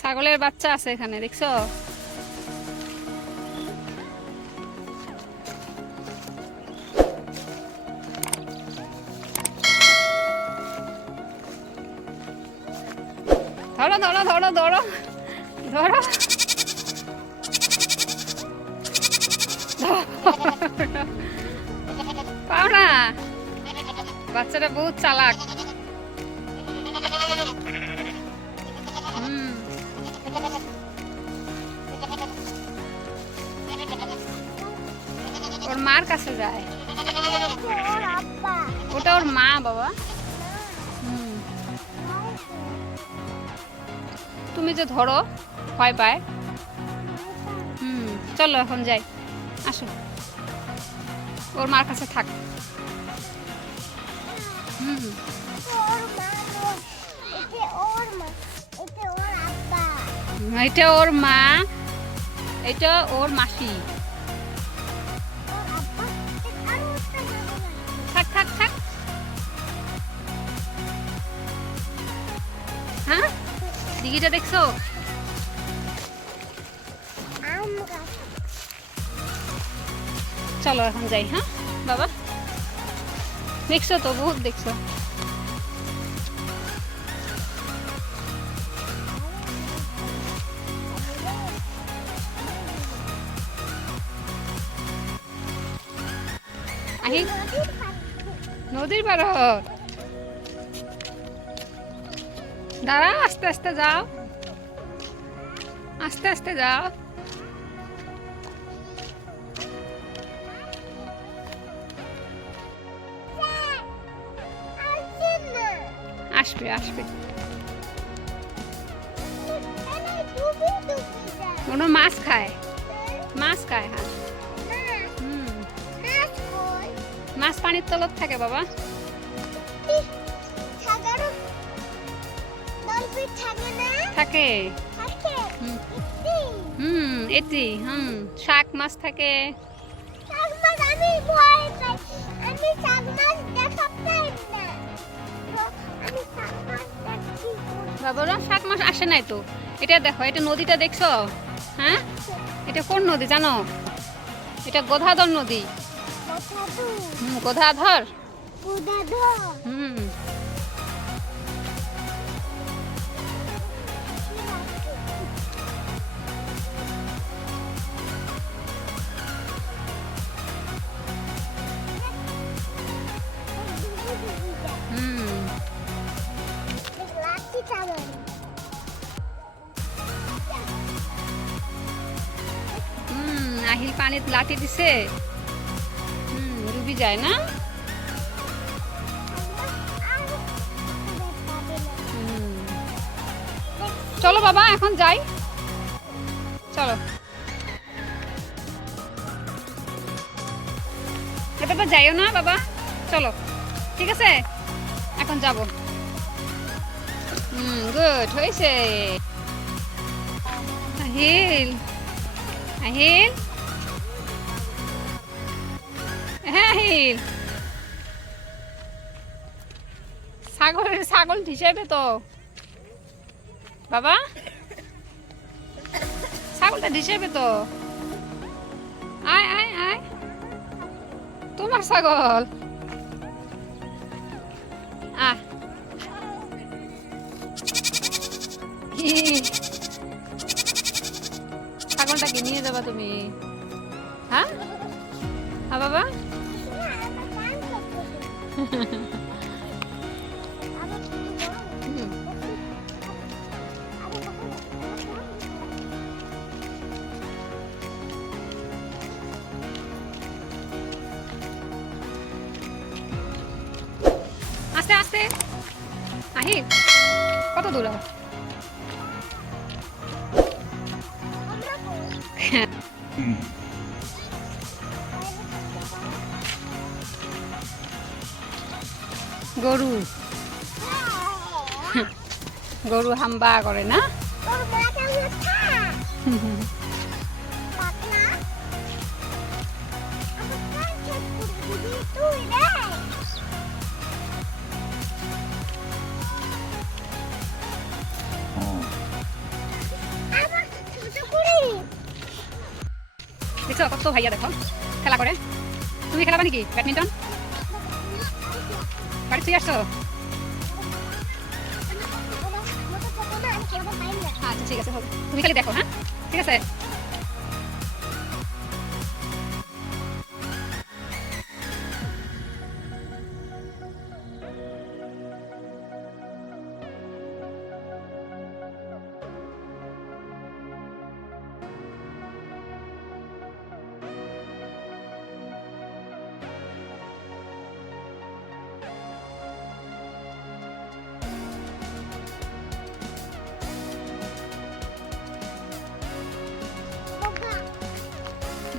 ছাগলের বাচ্চা আছে এখানে, দেখছো? ধরো ধরো ধরো ধরো ধরো। পাও না, বাচ্চাটা বহুত চালাক। ওর মার কাছে যায়, ওটা ওর মা বাবা। তুমি যে ধরো ভয় পায়। চলো এখন যাই, আসো, ওর মার কাছে থাক। এটা ওর মা, এটা ওর মাসি। থাক থাক থাক। হ্যাঁ, দিঘিটা দেখছো? চলো এখন যাই। হ্যাঁ বাবা, দেখছো তো, বহুত দেখছো। নদীর পার দাঁড়া, আস্তে আস্তে যাও, আস্তে আস্তে যাও। আসবে আসবে, কোনো মাছ খায়, মাছ খায়। হ্যাঁ, মাছ পানির তলত থাকে বাবা। থাকে। এটি শাক মাছ থাকে। বাবারা শাক মাছ আসে নাই তো। এটা দেখো, এটা নদীটা দেখছো? হ্যাঁ, এটা কোন নদী জানো? এটা গোধাধর নদী। গোধাধর। আহিল পানিত লাঠি দিছে, ডুবি যায় না? চলো বাবা এখন যাই, চলো। এবার যাইও না বাবা, চলো, ঠিক আছে, এখন যাব। গুড হয়েছে। আহিল, আহিল, হ্যাঁ আহিল, ছাগল হিসেবে তো বাবা, ছাগলটা হিসেবে তো। আয় আয় আয়, তোমার ছাগল। আহ, ছাগলটাকে নিয়ে যাবা তুমি? হ্যাঁ হ্যাঁ বাবা। আস্তে আস্তে আহিল, কত দূর? গরু, গরু হাম্বা করে না? কত ভাইয়া দেখো খেলা করে। তুমি খেলাবা নাকি ব্যাডমিন্টন? বাড়ি থেকে আসছো? আচ্ছা ঠিক আছে হবে, তুমি খালি দেখো। হ্যাঁ ঠিক আছে।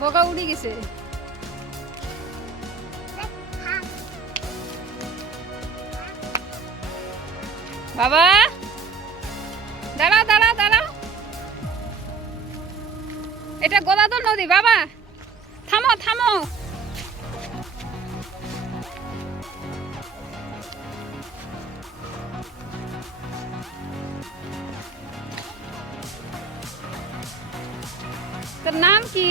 বগা উড়ে গেছে। বাবা দাঁড়াও দাঁড়াও দাঁড়াও, এটা গদাধর নদী বাবা, থামো থামো। তোর নাম কি?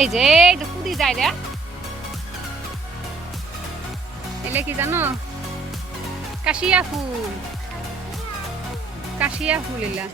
এই যে কুদি যায় রে, এলে কি জানো? কাশিয়া ফুল, কাশিয়া ফুল এলা।